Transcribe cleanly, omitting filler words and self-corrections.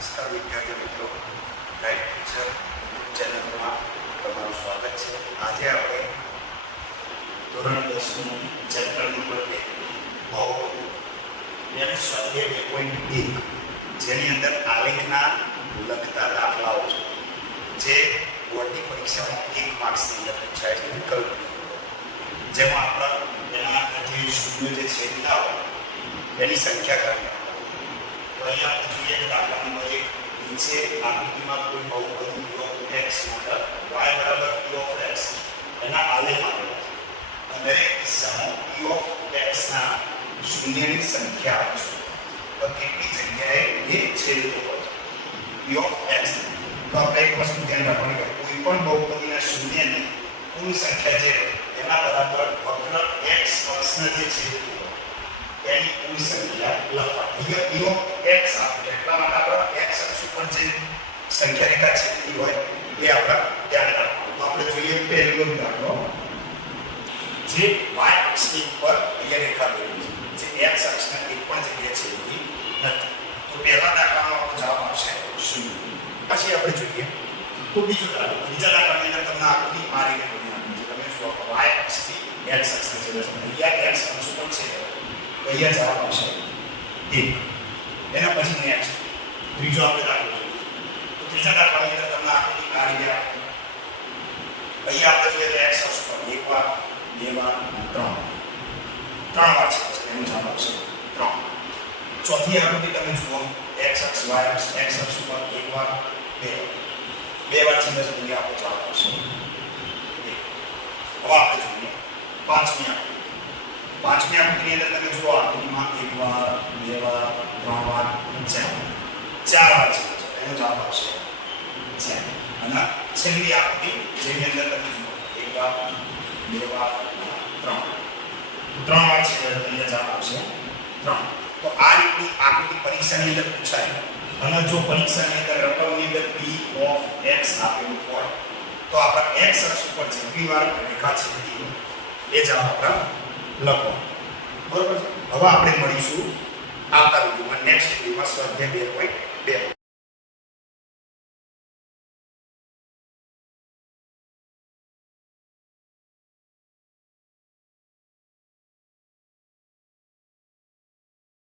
નમસ્કાર વિદ્યાર્થી મિત્રો, રાઈટ ટીચર ચેનલમાં તમારું સ્વાગત છે. આજે આપણે ધોરણ 10નું ચેપ્ટર નંબર 2 એનું સ્વાધ્યાય 2.1 જેની અંદર આલેખના લગતા દાખલાઓ છે જે બોર્ડની પરીક્ષામાં 1 માર્ક્સની અંદર પૂછાય છે વિકલ્પ, જેમાં આપણે એના જે શૂન્ય જે છેદતા હોય એની સંખ્યા કરવી. તો અહીંયા આપણે જોઈએ કે દાખલા નંબર 1 નીચે આકૃતિમાં કોઈ બહુપદી p of x મતલબ y બરાબર p of x એના આલેખ આપેલા છે. દરેક કિસ્સામાં p of x ના શૂન્યની સંખ્યા આપે છે. તો કેટલી જગ્યાએ એ છેદતો હોય p of x. તો આપણે એક વસ્તુ ધ્યાન રાખવાની કે કોઈ પણ બહુપદીના શૂન્યની કુલ સંખ્યા જે એના બરાબર વક્ર x અક્ષના જે છેદતું હોય એની કુલ સંખ્યા લખવાની. p of x આપણે એટલા માટે આપણે x અક્ષ ઉપર જે સંખ્યા રેખા છેદતી હોય એ આપણે ધ્યાન રાખવાનું. તો આપણે જોઈએ પહેલો દાખલો જે y અક્ષની ઉપર અહીંયા રેખા દોરેલી છે જે x અક્ષના એક પણ જગ્યાએ છેદતી નથી. તો પહેલા દાખલાનો આપણો જવાબ આવશે 0. પછી આપણે જોઈએ તો બીજા દાખલાની અંદર તમને આકૃતિ આ રીતે દોરી આપી છે. તમે જુઓ y અક્ષથી x અક્ષને છેદે છે. અહીંયા x અક્ષ ઉપર છે અહીંયા જવાબ આવશે 1. એના પછી નેક્સ્ટ ત્રીજો આપણે દાખલો જોઈએ. તો ત્રીજા દાખલાની અંદર તમને આકૃતિ આ રીતે આપી. અહીંયા આપણે જોઈએ x અક્ષ પર એક વાર, બે વાર, ત્રણ વાર છે એનો જવાબ આવશે 3. ચોથી આકૃતિ તમે જુઓ x અક્ષ y અક્ષ, x અક્ષ ઉપર એક વાર, બે વાર છે એટલે આપણો જવાબ આવશે 1. હવે આપણે જોઈએ પાંચમી આકૃતિની અંદર તમે જુઓ આકૃતિમાં એક વાર, બે વાર, ત્રણ વાર, ચાર વાર છે એનો જવાબ આવશે 4. અને છેલ્લી આકૃતિ જેની અંદર તમે જુઓ એક વાર, બે વાર, ત્રણ વાર છે એટલે જવાબ આવશે 3. તો આ રીતની આકૃતિ પરીક્ષાની અંદર પૂછાય. અને જો પરીક્ષાની અંદર રકમની અંદર p of x આપેલું હોય તો આપણે x અક્ષ ઉપર જેટલી વાર રેખા છેદતી હોય એ જવાબ આપણે લખો. બરોબર છે. હવે આપણે મળીશું આવતા વિડીયોમાં, નેક્સ્ટ વિડીયોમાં સ્વાધ્યાય 2.2.